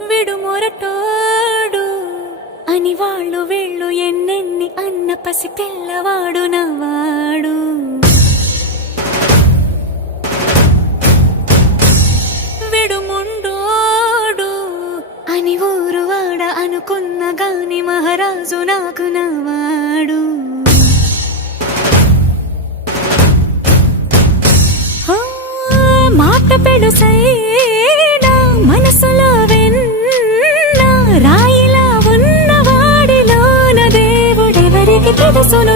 విడు మొరటోడు అని వాళ్ళు వీళ్ళు ఎన్నెన్ని అన్న పసి పిల్లవాడు నవ్వాడు. విడు ముండోడు అని ఊరు వాడ అనుకున్న గాని మహారాజు నాకు నవ్వాడు. మాట పెడుసైనా మనసులో వెన్న రాయిలా ఉన్నవాడిలోన దేవుడెవరికి తెలుసును.